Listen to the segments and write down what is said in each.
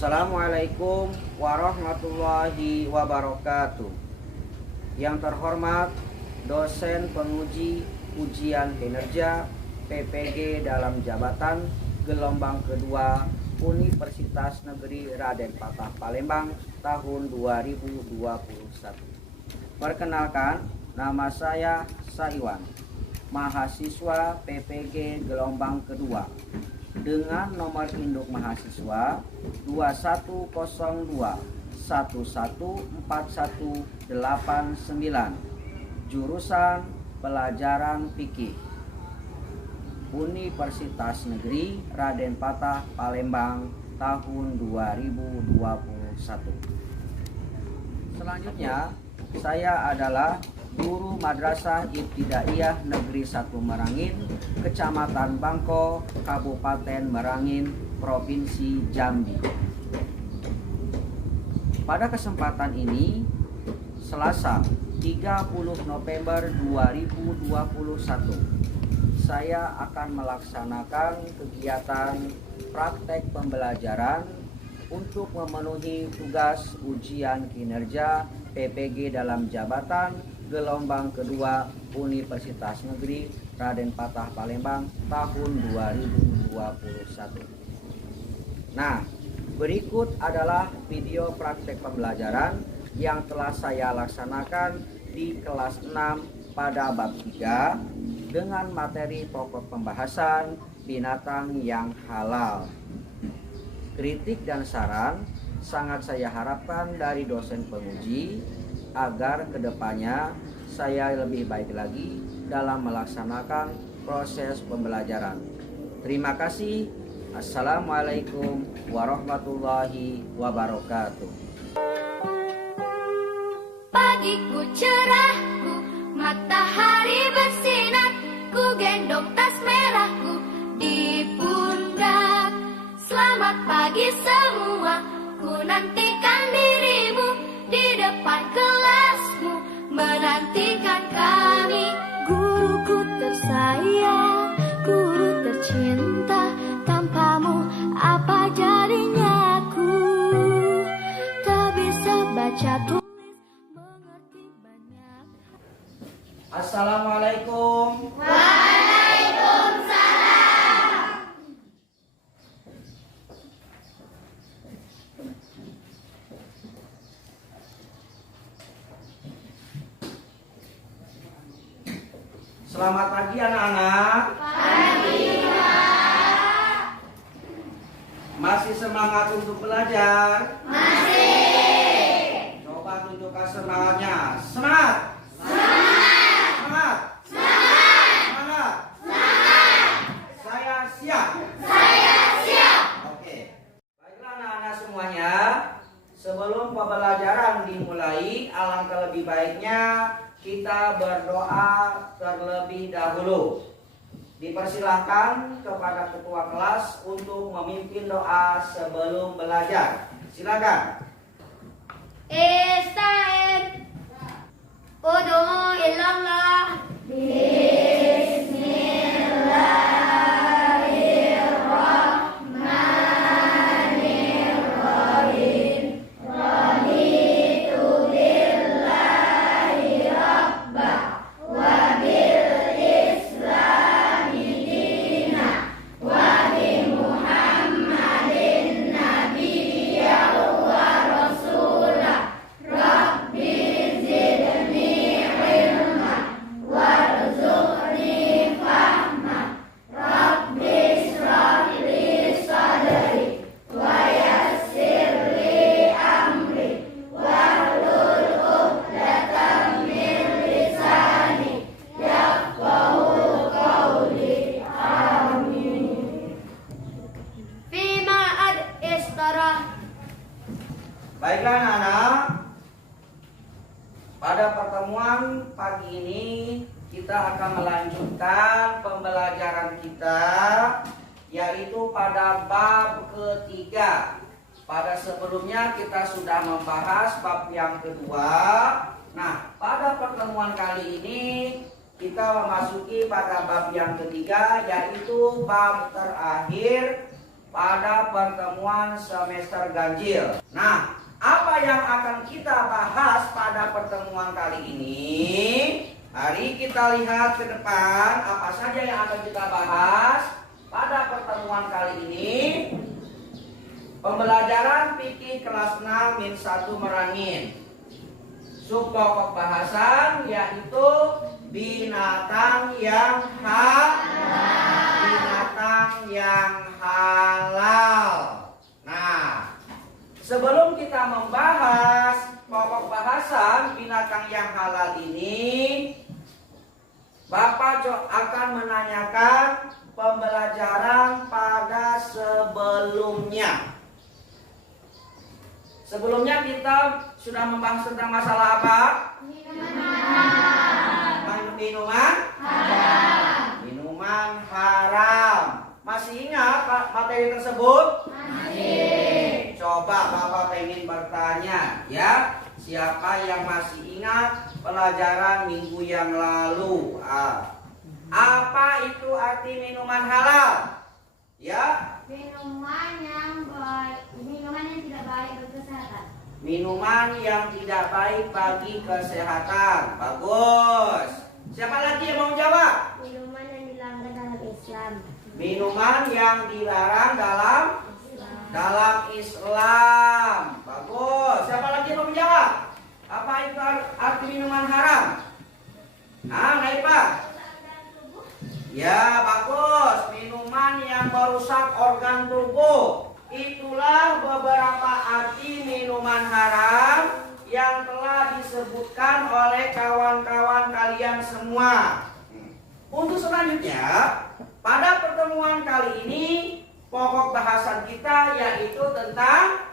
Assalamualaikum warahmatullahi wabarakatuh. Yang terhormat dosen penguji ujian kinerja PPG dalam jabatan gelombang kedua Universitas Negeri Raden Patah Palembang tahun 2021. Perkenalkan, nama saya Saiwan, mahasiswa PPG gelombang kedua dengan nomor induk mahasiswa 2102114189, jurusan pelajaran fikih, Universitas Negeri Raden Patah Palembang tahun 2021. Selanjutnya, saya adalah guru Madrasah Ibtidaiyah Negeri 1 Merangin, Kecamatan Bangko, Kabupaten Merangin, Provinsi Jambi. Pada kesempatan ini, Selasa 30 November 2021, saya akan melaksanakan kegiatan praktek pembelajaran untuk memenuhi tugas ujian kinerja PPG dalam jabatan gelombang kedua Universitas Negeri Raden Patah Palembang tahun 2021. Nah, berikut adalah video praktek pembelajaran yang telah saya laksanakan di kelas 6 pada bab 3 dengan materi pokok pembahasan binatang yang halal. Kritik dan saran sangat saya harapkan dari dosen penguji agar kedepannya saya lebih baik lagi dalam melaksanakan proses pembelajaran. Terima kasih. Assalamualaikum warahmatullahi wabarakatuh. Pagiku cerahku, matahari bersinar, ku gendong tas merahku di pundak. Selamat pagi semua, ku nantikan dirimu di depan kelasmu, menantikan kami. Guruku tersayang, guru tercinta, tanpamu apa jadinya aku? Tak bisa baca tulis, mengerti banyak. Assalamualaikum. Selamat pagi anak-anak. Pagi, Pak. Masih semangat untuk belajar? Masih. Coba tunjukkan semangatnya. Semangat. Semangat. Semangat. Semangat. Semangat. Semangat. Saya siap. Saya siap. Oke. Baiklah anak-anak semuanya. Sebelum pembelajaran dimulai, alangkah lebih baiknya kita berdoa terlebih dahulu. Dipersilahkan kepada ketua kelas untuk memimpin doa sebelum belajar. Silakan. Ista'in. Ud'u ilallah. Bismillahirrahmanirrahim. Raditu billahi rabba wa bil islami dina wa bi Muhammadin nabiyya wa rasulah. Rabbi zidni ilma warzuqni fahma. Rabbi ishrah li sadri wa yassir li amri wahlul 'uqdatam min lisani yafqahu qawli. Amin. Fima ad istarah. Baiklah anak-anak. Pada pertemuan pagi ini kita akan melanjutkan pembelajaran kita, yaitu pada bab ketiga. Pada sebelumnya kita sudah membahas bab yang kedua. Nah, pada pertemuan kali ini kita memasuki pada bab yang ketiga, yaitu bab terakhir pada pertemuan semester ganjil. Nah, apa yang akan kita bahas pada pertemuan kali ini? Mari kita lihat ke depan apa saja yang akan kita bahas pada pertemuan kali ini. Pembelajaran fikih kelas 6 min 1 merangin. Subpokok bahasan yaitu binatang yang halal. Nah, sebelum kita membahas pokok bahasan binatang yang halal ini, Bapak akan menanyakan pembelajaran pada sebelumnya. Sebelumnya kita sudah membahas tentang masalah apa? Minuman haram. Masih ingat materi tersebut? Masih. Coba Bapak pengen bertanya ya, siapa yang masih ingat pelajaran minggu yang lalu? Apa itu arti minuman halal? Ya. Minuman yang tidak baik bagi kesehatan. Minuman yang tidak baik bagi kesehatan. Bagus. Siapa lagi yang mau jawab? Minuman yang dilarang dalam Islam. Minuman yang dilarang dalam Islam. Bagus. Siapa lagi yang mau menjawab? Apa itu arti minuman haram? Naifah. Ya, bagus. Minuman yang merusak organ tubuh. Itulah beberapa arti minuman haram yang telah disebutkan oleh kawan-kawan kalian semua. Untuk selanjutnya, pada pertemuan kali ini pokok bahasan kita yaitu tentang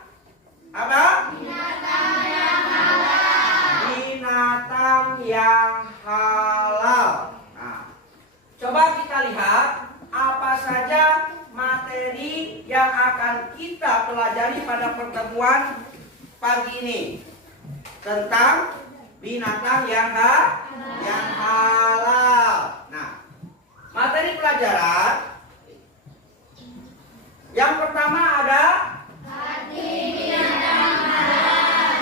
apa? Binatang yang halal. Binatang yang halal. Nah, coba kita lihat apa saja materi yang akan kita pelajari pada pertemuan pagi ini tentang binatang yang halal. Nah, materi pelajaran yang pertama ada Arti binatang halal.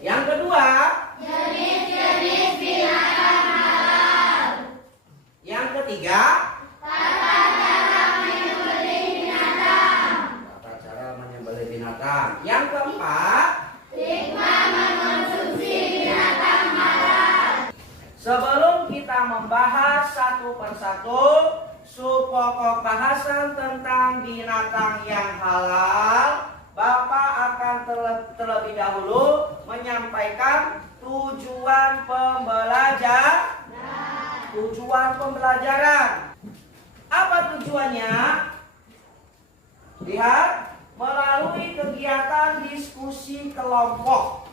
Yang kedua Jenis-jenis binatang halal. Yang ketiga Tata cara menyembelih binatang. tata cara menyembelih binatang. Yang keempat Hikmah mengonsumsi binatang halal. sebelum kita membahas satu persatu subpokok bahasan tentang binatang yang halal, Bapak akan terlebih dahulu menyampaikan tujuan pembelajaran. Apa tujuannya? Lihat, melalui kegiatan diskusi kelompok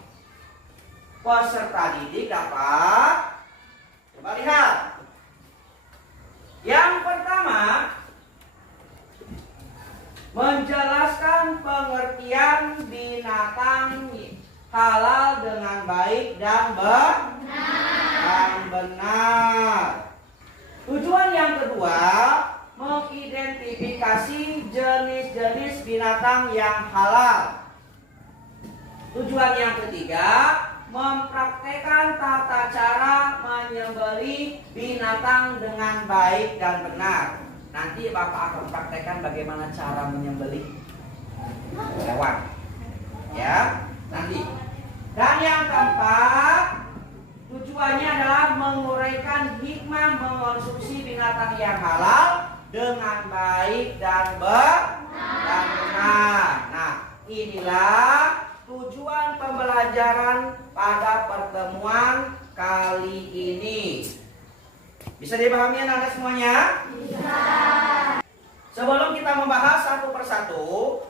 peserta didik dapat coba lihat. Yang pertama, menjelaskan pengertian binatang halal dengan baik dan benar. Tujuan yang kedua, mengidentifikasi jenis-jenis binatang yang halal. Tujuan yang ketiga, mempraktekkan tata cara menyembelih binatang dengan baik dan benar. Nanti Bapak akan praktekkan bagaimana cara menyembelih hewan. Ya, nanti. Dan yang keempat, tujuannya adalah menguraikan hikmah mengonsumsi binatang yang halal dengan baik dan benar. Nah, inilah tujuan pembelajaran pada pertemuan kali ini. Bisa dipahami anak-anak semuanya? Bisa. Sebelum kita membahas satu persatu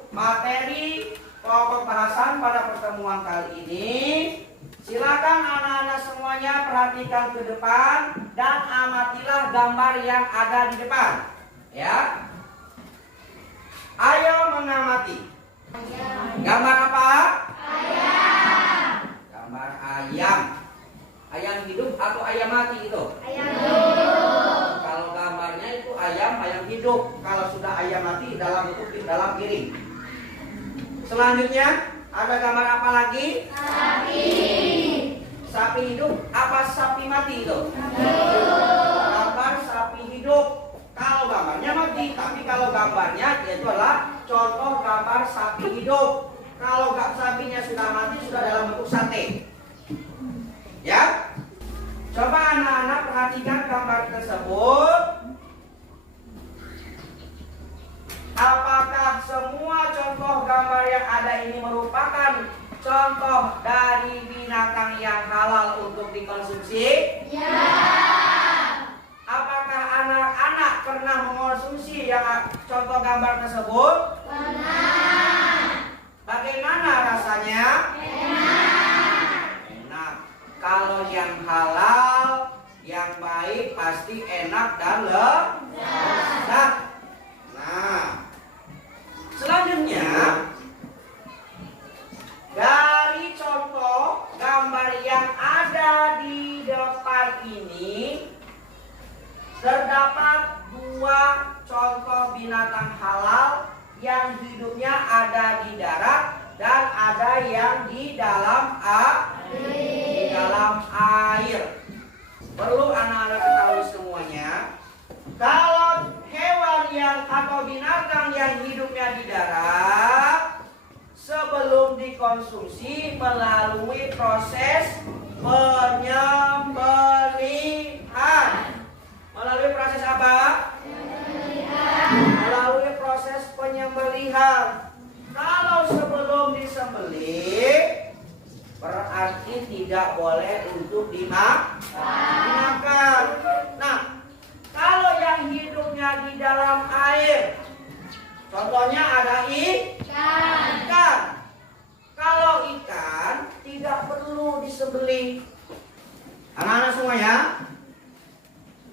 materi pokok bahasan pada pertemuan kali ini, silakan anak-anak semuanya perhatikan ke depan dan amatilah gambar yang ada di depan. Ya. Ayo mengamati. Gambar apa? Ayam. Gambar ayam. Ayam hidup atau ayam mati itu? Ayam hidup. Kalau gambarnya itu ayam hidup. hidup kalau sudah ayam mati dalam piring. Selanjutnya ada gambar apa lagi? Sapi. Sapi hidup apa sapi mati itu? Gambar sapi hidup. Kalau gambarnya mati, tapi kalau gambarnya itu adalah contoh gambar sapi hidup. Kalau sapinya sudah mati, sudah dalam bentuk sate. Ya? Coba anak-anak perhatikan gambar tersebut. Apakah semua contoh gambar yang ada ini merupakan contoh dari binatang yang halal untuk dikonsumsi? Ya. Apakah anak-anak pernah mengonsumsi yang contoh gambar tersebut? Pernah. Bagaimana rasanya? Enak. Kalau yang halal, yang baik pasti enak dan lezat. Nah, selanjutnya dari contoh gambar yang ada di depan ini terdapat dua contoh binatang halal yang hidupnya ada di darat dan ada yang di dalam air. Perlu anak-anak ketahui semuanya, kalau hewan yang atau binatang yang hidupnya di darat sebelum dikonsumsi melalui proses penyembelihan. Melalui proses apa? Melalui proses penyembelihan. Kalau sebelum disembelih berarti tidak boleh untuk dimakan. Nah, kalau yang hidupnya di dalam air, contohnya ada ikan. Kalau ikan tidak perlu disembelih. Anak-anak semuanya,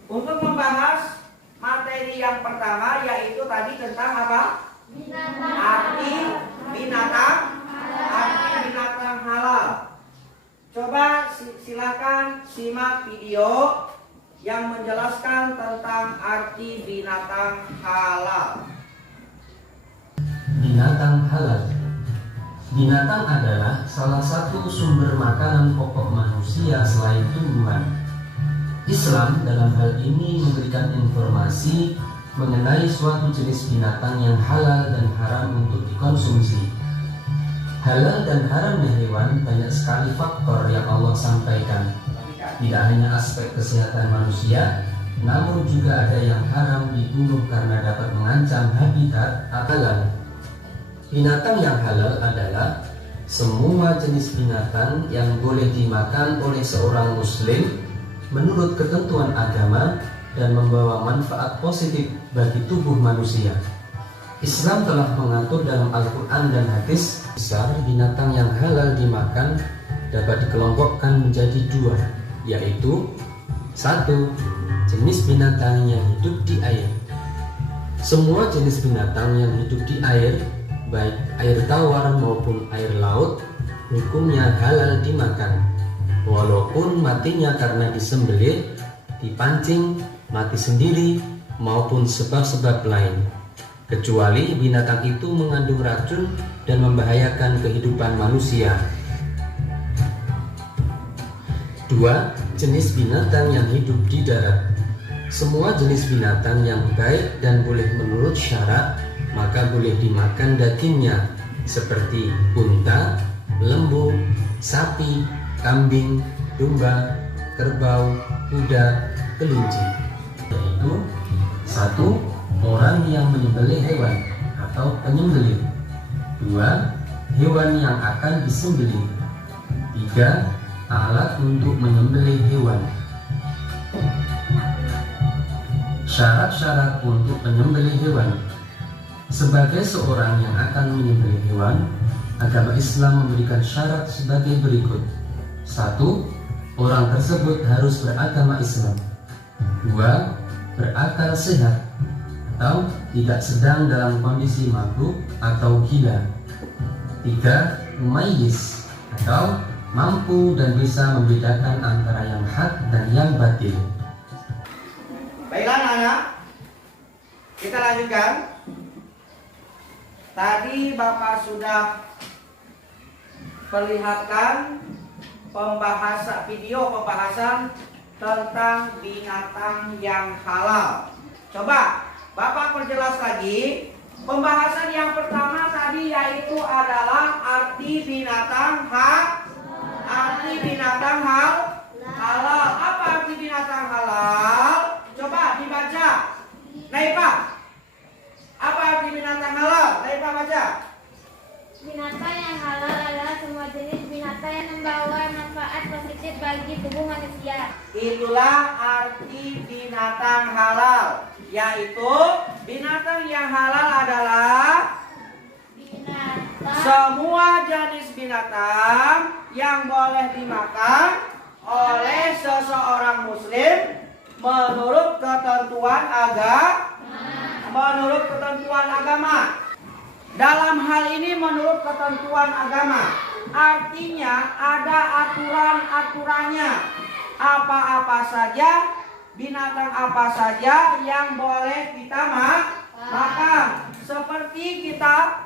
untuk membahas materi yang pertama yaitu tadi tentang apa? Arti binatang halal. Coba silakan simak video yang menjelaskan tentang arti binatang halal. Binatang halal. Binatang adalah salah satu sumber makanan pokok manusia selain tumbuhan. Islam dalam hal ini memberikan informasi mengenai suatu jenis binatang yang halal dan haram untuk dikonsumsi. Halal dan haramnya hewan banyak sekali faktor yang Allah sampaikan. Tidak hanya aspek kesehatan manusia, namun juga ada yang haram dibunuh karena dapat mengancam habitat alam. Binatang yang halal adalah semua jenis binatang yang boleh dimakan oleh seorang muslim menurut ketentuan agama dan membawa manfaat positif bagi tubuh manusia. Islam telah mengatur dalam Al-Quran dan hadis besar binatang yang halal dimakan dapat dikelompokkan menjadi dua, yaitu 1. Jenis binatang yang hidup di air. Semua jenis binatang yang hidup di air, baik air tawar maupun air laut, hukumnya halal dimakan, walaupun matinya karena disembelih, dipancing, mati sendiri, maupun sebab-sebab lain, kecuali binatang itu mengandung racun dan membahayakan kehidupan manusia. 2. Jenis binatang yang hidup di darat. Semua jenis binatang yang baik dan boleh menurut syarat, maka boleh dimakan dagingnya, seperti unta, lembu, sapi, kambing, domba, kerbau, kuda, kelinci. Yaitu 1. Orang yang menyembelih hewan atau penyembelih. 2. Hewan yang akan disembelih. 3. Alat untuk menyembelih hewan. Syarat-syarat untuk menyembelih hewan. Sebagai seorang yang akan menyembelih hewan, agama Islam memberikan syarat sebagai berikut. 1. Orang tersebut harus beragama Islam. 2. Berakal sehat atau tidak sedang dalam kondisi mabuk atau gila. 3. Mumayyiz atau mampu dan bisa membedakan antara yang hak dan yang batil. Baiklah anak-anak, Kita lanjutkan. Tadi Bapak sudah perlihatkan video pembahasan tentang binatang yang halal. Coba Bapak perjelas lagi. Pembahasan yang pertama tadi yaitu adalah arti binatang halal. Apa arti binatang halal? Coba dibaca. Naipa. Apa arti binatang halal? Naipa baca. Binatang yang halal adalah semua jenis binatang yang membawa manfaat positif bagi tubuh manusia. Itulah arti binatang halal, yaitu binatang yang halal adalah Binatang semua jenis binatang yang boleh dimakan oleh seseorang muslim menurut ketentuan agama. Dalam hal ini menurut ketentuan agama, artinya ada aturan-aturannya. Apa-apa saja, binatang apa saja yang boleh kita makan. Seperti kita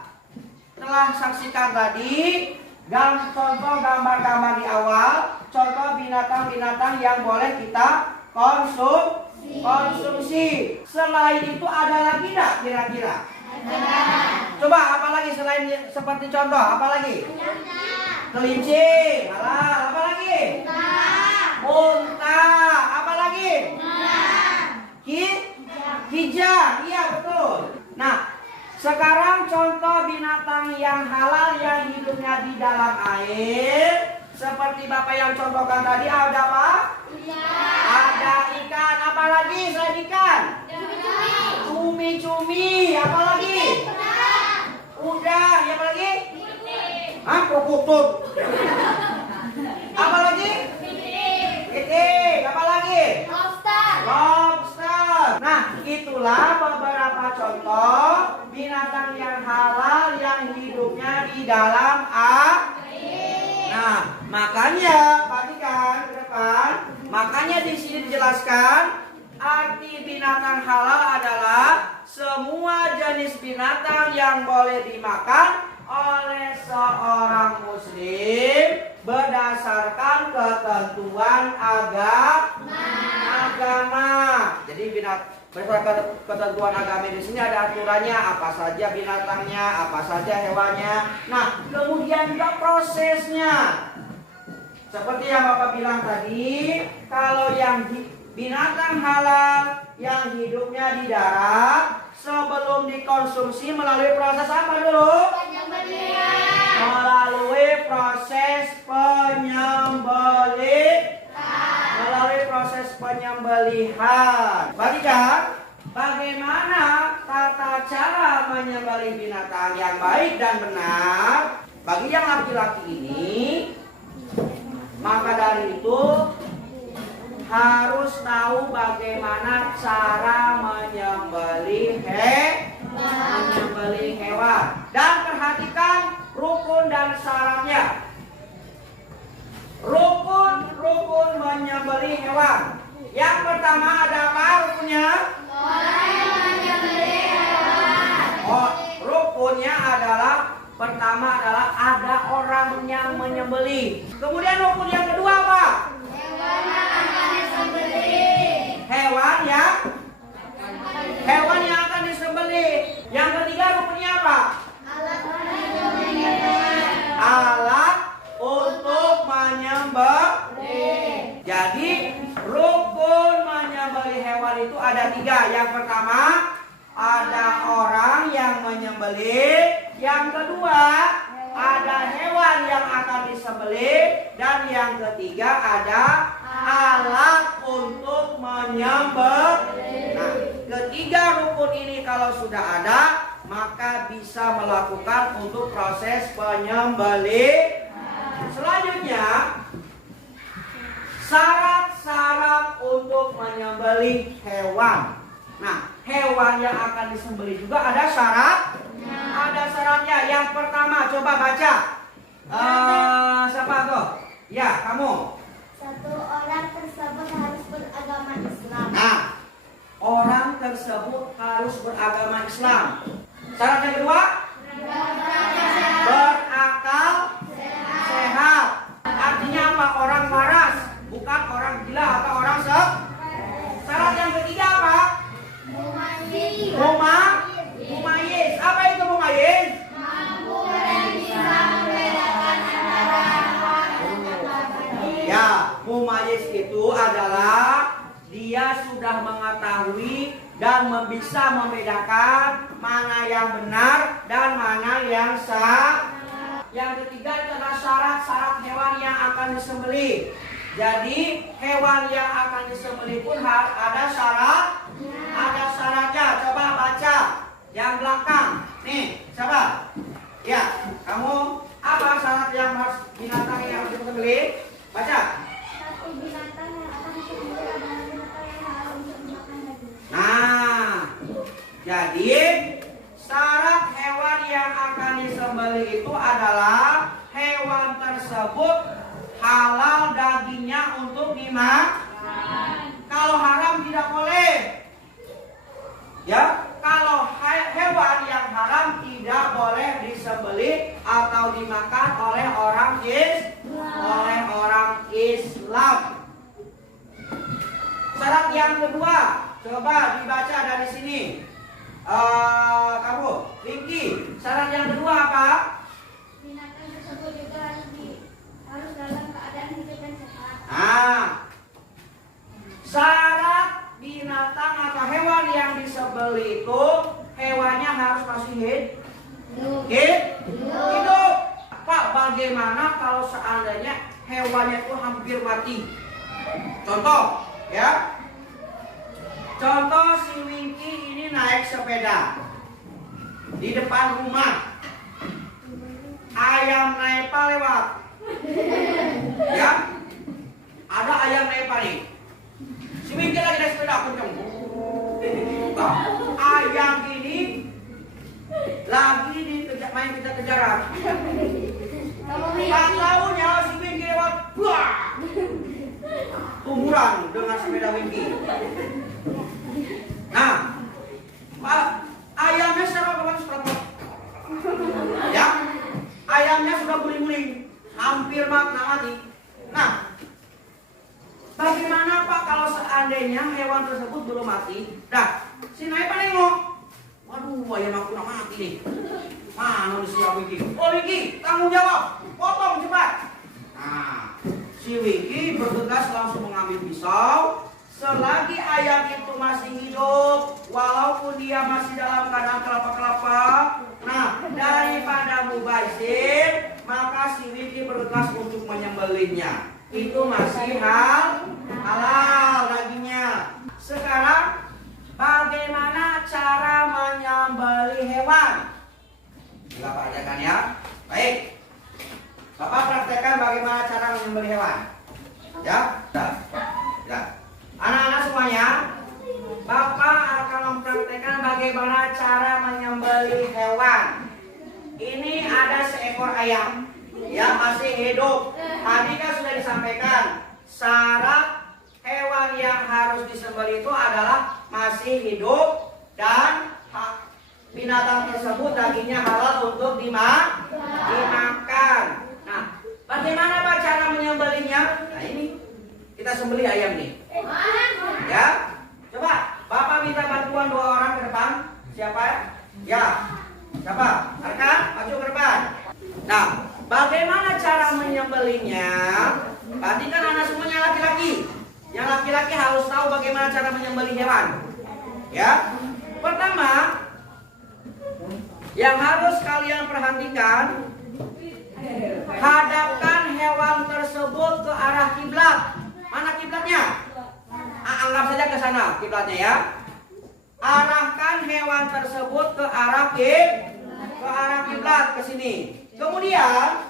telah saksikan tadi, dan contoh gambar-gambar di awal, contoh binatang-binatang yang boleh kita konsumsi. Selain itu ada lagi tidak kira-kira? Coba apa lagi selain seperti contoh? Apa lagi? Kelinci, halal. Apa lagi? Unta. Apa lagi? Kijang. Iya betul. Nah, sekarang contoh binatang yang halal yang hidupnya di dalam air. Seperti Bapak yang contohkan tadi, ada apa? Ada ikan. Apa lagi selain ikan? Cumi-cumi. Apa lagi? Udang. Apa lagi? Krokotut. Apa lagi? Itik. Apa lagi? Lobster. Nah, itulah beberapa contoh binatang yang halal yang hidupnya di dalam air. Nah, makanya perhatikan ke depan. Makanya di sini dijelaskan arti binatang halal adalah semua jenis binatang yang boleh dimakan oleh seorang muslim berdasarkan ketentuan agama. Jadi berdasarkan ketentuan agama di sini ada aturannya, apa saja binatangnya, apa saja hewannya. Nah, kemudian juga prosesnya. Seperti yang Bapak bilang tadi, kalau yang binatang halal yang hidupnya di darat, sebelum dikonsumsi melalui proses apa dulu? Melalui proses penyembelihan. Perhatikan bagaimana tata cara menyembelih binatang yang baik dan benar bagi yang laki-laki ini. Maka dari itu harus tahu bagaimana cara menyembelih hewan. Dan perhatikan rukun dan syaratnya. Rukun menyembelih hewan. Yang pertama ada apa rukunnya? Rukunnya adalah pertama adalah ada orang yang menyembelih. Kemudian rukun yang kedua apa? Hewan yang akan disembelih. Yang ketiga rukunnya apa? Alat untuk menyembelih. Jadi rukun menyembelih hewan itu ada 3. Yang pertama ada orang yang menyembelih. Yang kedua ada hewan yang akan disembelih. Dan yang ketiga ada alat untuk menyembelih. Nah, ketiga rukun ini kalau sudah ada, maka bisa melakukan untuk proses penyembelih. Selanjutnya, syarat-syarat untuk menyembelih hewan. Nah, hewan yang akan disembelih juga ada syaratnya. Yang pertama, coba baca. Siapa tuh? Ya, kamu. Satu orang tersebut harus beragama Islam. Nah, orang tersebut tersebut harus beragama Islam. Syarat yang kedua, berakal sehat. Artinya apa? Orang waras, bukan orang gila atau orang sek. Syarat yang ketiga apa? Mumayyiz. Apa itu mumayyiz? Ya, mumayyiz itu adalah dia sudah mengetahui dan bisa membedakan mana yang benar dan mana yang salah. Yang ketiga adalah syarat-syarat hewan yang akan disembelih. Jadi hewan yang akan disembelih pun harus ada syaratnya. Coba baca yang belakang. Nih, siapa? Ya, kamu apa syarat yang harus binatang yang harus disembelih? Baca. Satu binatang yang akan disembelih adalah binatang yang halal untuk dimakan daging. Nah, jadi syarat hewan yang akan disembelih itu adalah hewan tersebut halal dagingnya untuk dimakan. Kalau haram tidak boleh. Ya, kalau hewan yang haram tidak boleh disembelih atau dimakan oleh orang Islam. Syarat yang kedua, coba dibaca dari sini. Kamu, Vicky, syarat yang kedua apa? Binatang tersebut juga harus dalam keadaan hidup dan sehat. Syarat binatang atau hewan yang disembelih itu hewannya harus masih hidup. Pak, bagaimana kalau seandainya hewannya itu hampir mati? Contoh, ya. Contoh si Winky ini naik sepeda di depan rumah. Ayam nepa lewat. Ya. Ada ayam nepa nih. Si Winky lagi naik sepeda kenceng. Ayam ini lagi main kejar-kejaran. Tak tahunya si Winky lewat. Wah. Tumburan dengan sepeda Winky. Nah, ayamnya secara otomatis ya, ayamnya sudah guling-guling, hampir mati. Nah, bagaimana Pak kalau seandainya hewan tersebut belum mati? Dah, si Naipa nengok, waduh, ayam aku udah mati nih. Mana si Winky? Oh Winky, tanggung jawab, potong cepat. Nah, si Winky bergegas langsung mengambil pisau. Selagi ayam itu masih hidup, walaupun dia masih dalam keadaan kelapa-kelapa, nah daripada mubazir, maka si Winky bergegas untuk menyembelihnya. Itu masih halal dagingnya. Sekarang bagaimana cara menyembelih hewan? Bapak ajarkan ya. Baik. Bapak praktekkan bagaimana cara menyembelih hewan. Ya? Ya. Anak-anak semuanya, Bapak akan mempraktekkan bagaimana cara menyembelih hewan. Ini ada seekor ayam yang masih hidup. Tadi kan sudah disampaikan syarat hewan yang harus disembelih itu adalah masih hidup dan binatang tersebut dagingnya halal untuk dimakan. Nah, bagaimana Pak cara menyembelihnya? Nah ini kita sembelih ayam nih. Ya, coba Bapak minta bantuan 2 orang ke depan. Siapa? Ya, siapa? Arkan, maju ke depan. Nah, bagaimana cara menyembelihnya? Berarti kan anak semuanya laki-laki. Yang laki-laki harus tahu bagaimana cara menyembelih hewan. Ya, pertama yang harus kalian perhatikan, hadapkan hewan tersebut ke arah kiblat. Mana kiblatnya? Anggap saja ke sana kiblatnya ya. Arahkan hewan tersebut ke arah kiblat ke sini. Kemudian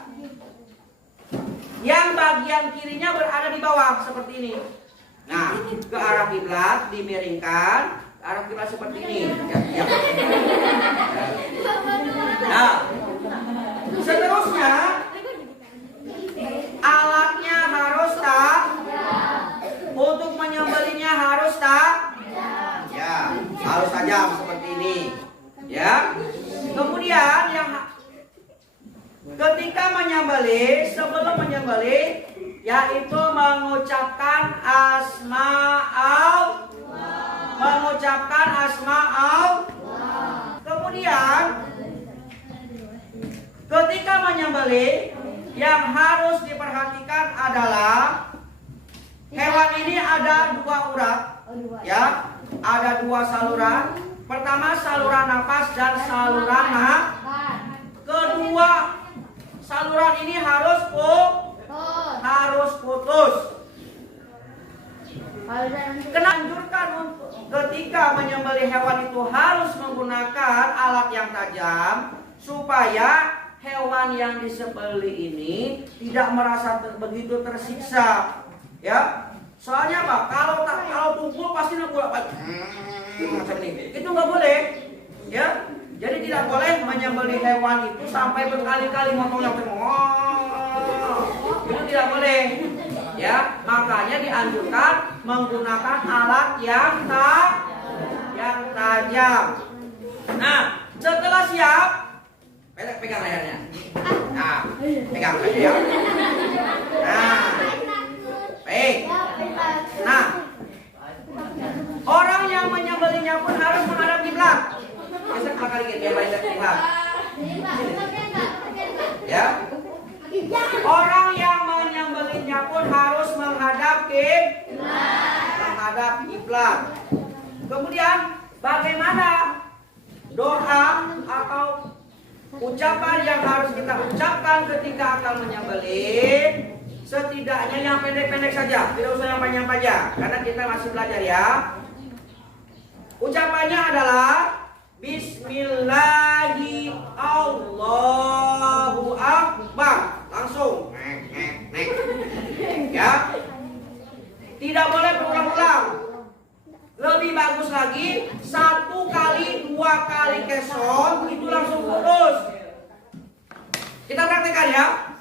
yang bagian kirinya berada di bawah seperti ini. Nah, ke arah kiblat dimiringkan, ke arah kiblat seperti ini. Ya. Nah, seterusnya alatnya harus tak. Untuk menyembelihnya harus tak? Ya, harus menyembelih yaitu mengucapkan asma'ul. Kemudian ketika menyembelih yang harus diperhatikan adalah hewan ini ada 2 urat, ya, ada 2 saluran. Pertama saluran nafas dan saluran kedua saluran ini harus putus. Anjurkan untuk ketika menyembelih hewan itu harus menggunakan alat yang tajam supaya hewan yang disembelih ini tidak merasa begitu tersiksa, ya. Soalnya apa? Kalau tumpul pasti nabrak macam ini. Itu nggak boleh, ya. Jadi tidak boleh menyembelih hewan itu sampai berkali-kali motongnya. Itu tidak boleh, ya. Makanya dianjurkan menggunakan alat yang tajam. Nah, setelah siap, pegang lehernya. Nah, pegang aja ya. Nah, baik. Nah, orang yang menyembelihnya pun harus menghadap kiblat. Geser ke kali biar menghadap kiblat. Ya. Orang yang menyembelihnya pun harus menghadap kiblat. Kemudian bagaimana doa atau ucapan yang harus kita ucapkan ketika akan menyembelih? Setidaknya yang pendek-pendek saja, tidak usah yang panjang-panjang, karena kita masih belajar ya. Ucapannya adalah Bismillahi Allahu Akbar. Langsung. Ya. Tidak boleh berulang-ulang. Lebih bagus lagi 1 kali 2 kali keson itu langsung putus. Kita praktekkan ya.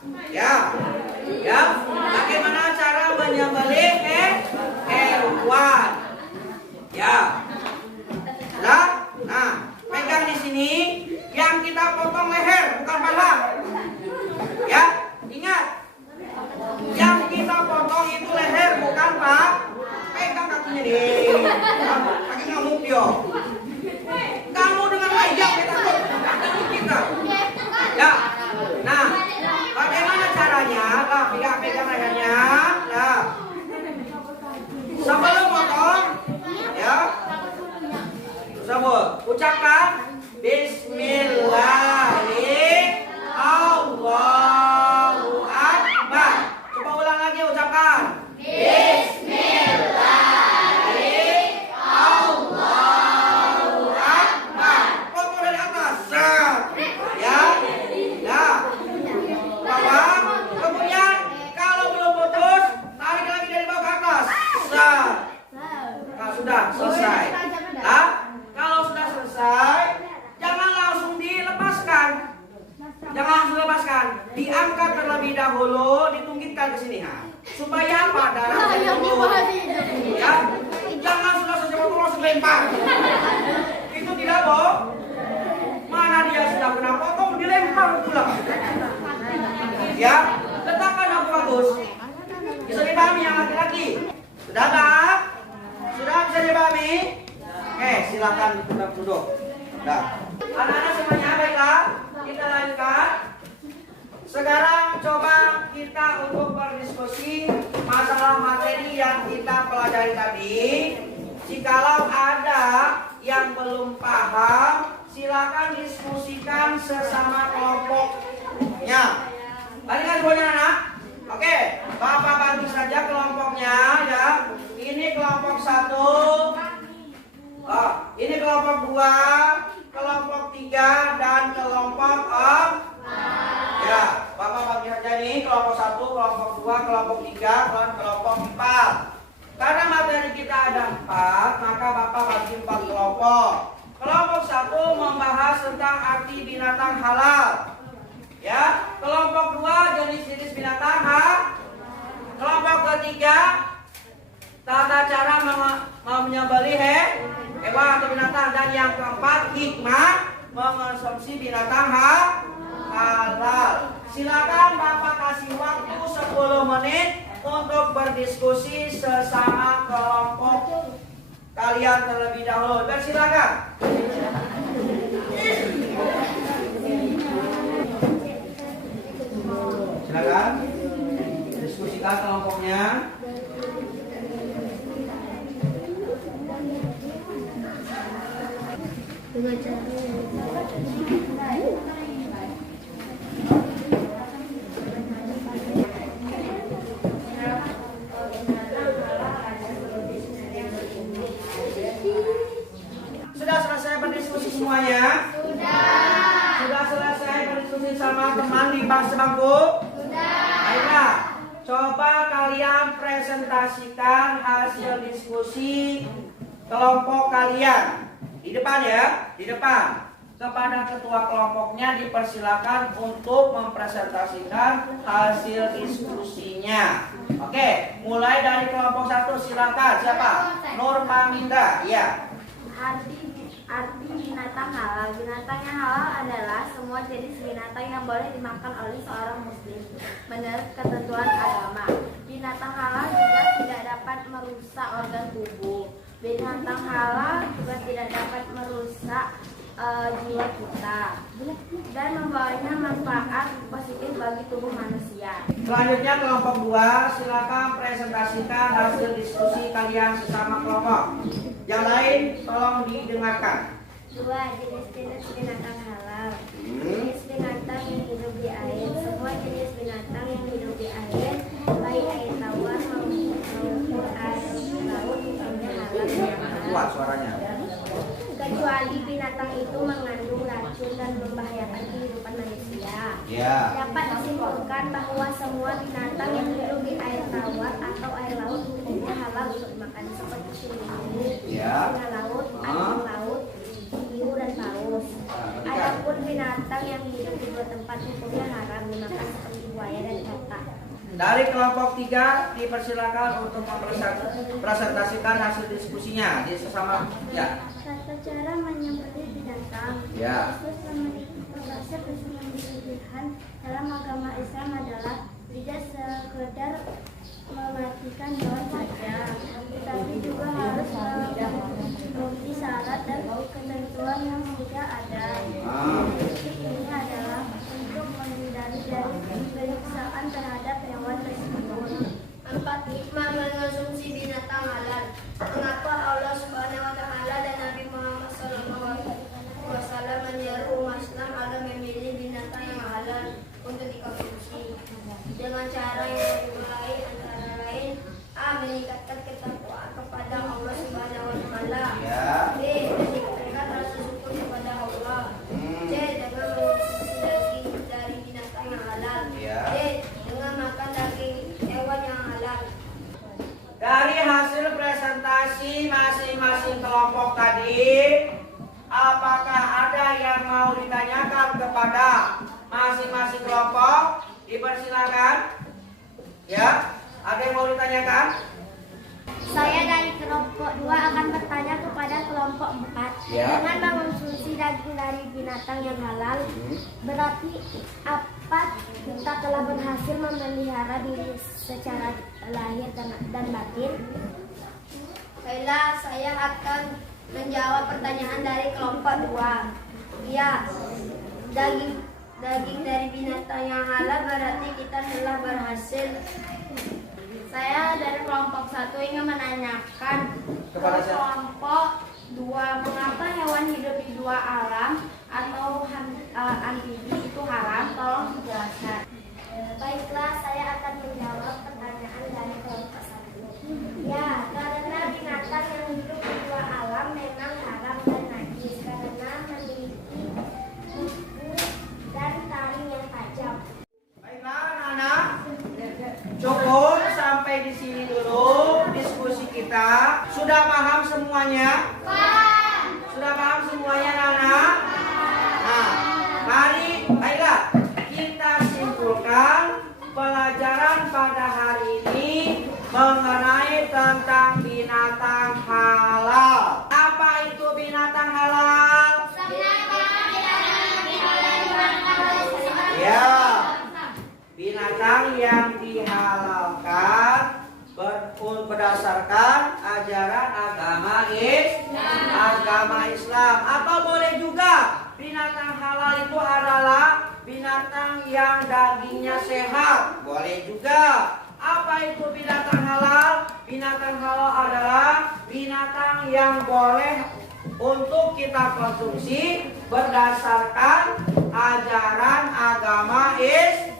Ya, bagaimana cara menyembelih hewan? Ya. Nah, pegang di sini yang kita potong leher bukan paha. Ya, ingat. Yang kita potong itu leher bukan paha. Pegang kakinya nih. Kaki ngamuk dia. Kamu dengan wajah kita. Ya. Nah, bagaimana caranya? Lah, pegang lehernya. Nah, sebelum potong, ya, ucapkan Bismillahirrahmanirrahim. Akbar. Coba ulang lagi, ucapkan Bismillahirrahmanirrahim. Akbar. Potong dari atas. Ya. Nah, kemudian kalau belum putus, tarik lagi dari bawah ke atas. Nah, sudah selesai. Nah, kalau sudah selesai, jangan langsung dilepaskan. Diangkat terlebih dahulu, ditunggitkan ke sini. Nah, supaya apa? Darah dulu. Ya, jangan sudah saja potong langsung lempar. Itu tidak boh. Mana dia sudah kena potong, dilempar pula. Ya, letakkan yang bagus. Bisa dipahami yang laki-laki? Sudah tak? Sudah bisa dipahami? Oke, silakan duduk. Nah, anak-anak semuanya baiklah. Kita lanjutkan. Sekarang coba kita untuk berdiskusi masalah materi yang kita pelajari tadi. Jikalau ada yang belum paham, silakan diskusikan sesama kelompoknya. Baiklah semuanya anak. Oke, Bapak bagi saja kelompoknya ya. Ini kelompok 1. Ini kelompok 2, kelompok 3 dan kelompok 4. Ya, Bapak bagi saja nih kelompok 1, kelompok 2, kelompok 3 dan kelompok 4. Karena materi kita ada 4, maka Bapak bagi 4 kelompok. Kelompok 1 membahas tentang arti binatang halal. Ya, kelompok 2 jenis-jenis binatang kelompok ketiga tata cara menyembelih hewan atau binatang, dan yang keempat hikmah mengonsumsi binatang halal. Silakan Bapak kasih waktu 10 menit untuk berdiskusi sesama kelompok kalian terlebih dahulu. Bersilakan. Silakan diskusikan kelompoknya. Dengan cara Sudah selesai berdiskusi semuanya? Sudah selesai berdiskusi sama teman di sebangku? Baiklah, coba kalian presentasikan hasil diskusi kelompok kalian. Di depan ya, di depan. Kepada ketua kelompoknya dipersilakan untuk mempresentasikan hasil diskusinya. Oke, mulai dari kelompok 1 silakan. Siapa? Nur Paminda. Iya. Arti binatang halal. Binatang yang halal adalah semua jenis binatang yang boleh dimakan oleh seorang muslim menurut ketentuan agama. Binatang halal juga tidak dapat merusak organ tubuh. Binatang halal juga tidak dapat merusak jiwa kita dan membawanya manfaat positif bagi tubuh manusia. Selanjutnya kelompok 2, silakan presentasikan hasil diskusi kalian sesama kelompok. Yang lain tolong didengarkan. 2. Jenis-jenis binatang halal. Jenis binatang yang hidup di air. Semua jenis binatang yang hidup di air, baik air tawar maupun air laut, hukumnya halal. Kuat suaranya. Kecuali binatang itu mengandung racun dan membahayakan kehidupan manusia. Ya. Dapat disimpulkan bahwa semua binatang yang hidup di air tawar atau air laut hukumnya halal untuk dimakan, seperti cumi, Ya. singa laut, anjing laut, hiu dan paus. Adapun binatang yang hidup di dua tempat hukumnya haram dimakan, seperti buaya dan katak. Dari kelompok 3 dipersilakan untuk mempresentasikan hasil diskusinya di sesama ya. Tata cara menyembelih binatang. Ya. Yesus memiliki beberapa pilihan dalam agama Islam adalah tidak sekedar mematikan hewan saja, tetapi juga harus memenuhi syarat dan ketentuan yang sudah ada. Ini adalah untuk menghindari dari penyiksaan terhadap hewan tersebut. 4. Hikmah mengonsumsi binatang halal. Mengapa Allah Subhanahu wa Ta'ala dan Nabi Muhammad SAW menyuruh umat Islam agar memilih binatang yang halal untuk dikonsumsi dengan cara yang dimulai antara lain: A. Meningkatkan ketakwaan kepada Allah Subhanahu wa Ta'ala. B. Meningkatkan rasa syukur kepada Allah. C. Dengan mengonsumsi daging dari binatang yang halal. D. Dengan makan daging hewan yang halal. Dari hasil presentasi masing-masing kelompok tadi, apakah ada yang mau ditanyakan kepada masing-masing kelompok? Dipersilakan. Ya, ada yang mau ditanyakan? Saya dari kelompok 2 akan bertanya kepada kelompok 4. Ya. Dengan mengonsumsi daging dari binatang yang halal, berarti apa kita telah berhasil memelihara diri secara lahir dan batin? Baiklah, saya akan menjawab pertanyaan dari kelompok 2. Ya, daging dari binatang yang halal berarti kita telah berhasil. Saya dari kelompok 1 ingin menanyakan Kepada ke kelompok 2, mengapa hewan hidup di dua alam atau amfibi itu haram? Tolong dijelaskan. Baiklah, saya akan menjawab pertanyaan dari kelompok 1. Ya, karena binatang yang hidup di dua alam memang haram dan najis karena memiliki kuku dan taring yang tajam. Baiklah, anak-anak. Cukup sampai di sini dulu diskusi kita. Sudah paham semuanya? Sudah paham semuanya, anak? Nah, mari, baiklah, kita simpulkan pelajaran pada hari ini mengenai tentang binatang halal. Apa itu binatang halal? Ya, berdasarkan ajaran agama Islam. Atau boleh juga binatang halal itu adalah binatang yang dagingnya sehat. Boleh juga. Apa itu binatang halal? Binatang halal adalah binatang yang boleh untuk kita konsumsi berdasarkan ajaran agama Islam.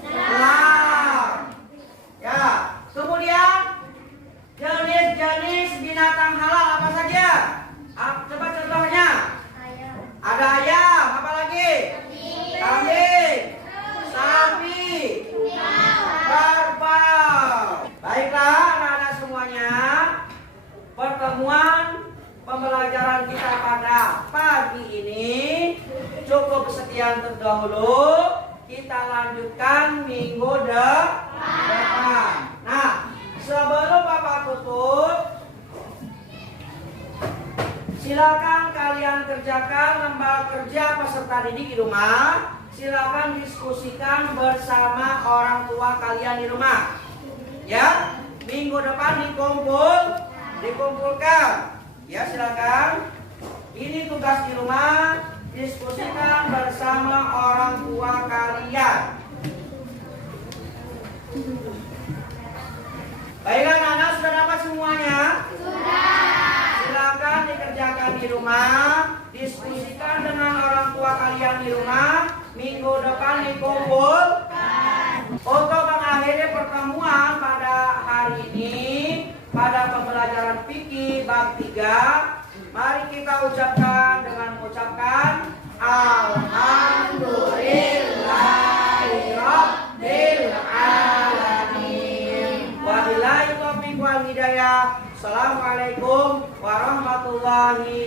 Ya, kemudian jenis-jenis binatang halal apa saja? Coba contohnya. Ada ayam, apa lagi? Kambing, sapi, kerbau. Baiklah anak-anak semuanya, pertemuan pembelajaran kita pada pagi ini cukup sekian terdahulu. Kita lanjutkan minggu depan. Nah, sebelum Bapak tutup, silakan kalian kerjakan lembar kerja peserta didik di rumah. Silakan diskusikan bersama orang tua kalian di rumah. Ya, minggu depan dikumpulkan. Ya, silakan. Ini tugas di rumah, diskusikan bersama orang tua kalian. Baiklah anak-anak, sudah dapat semuanya? Sudah. Silakan dikerjakan di rumah, diskusikan dengan orang tua kalian di rumah. Minggu depan dikumpulkan. Untuk mengakhiri pertemuan pada hari ini, pada pembelajaran fikih bab 3, mari kita ucapkan dengan mengucapkan Alhamdulillahirabbil alamin. Wabillahi taufiq wal hidayah. Assalamualaikum warahmatullahi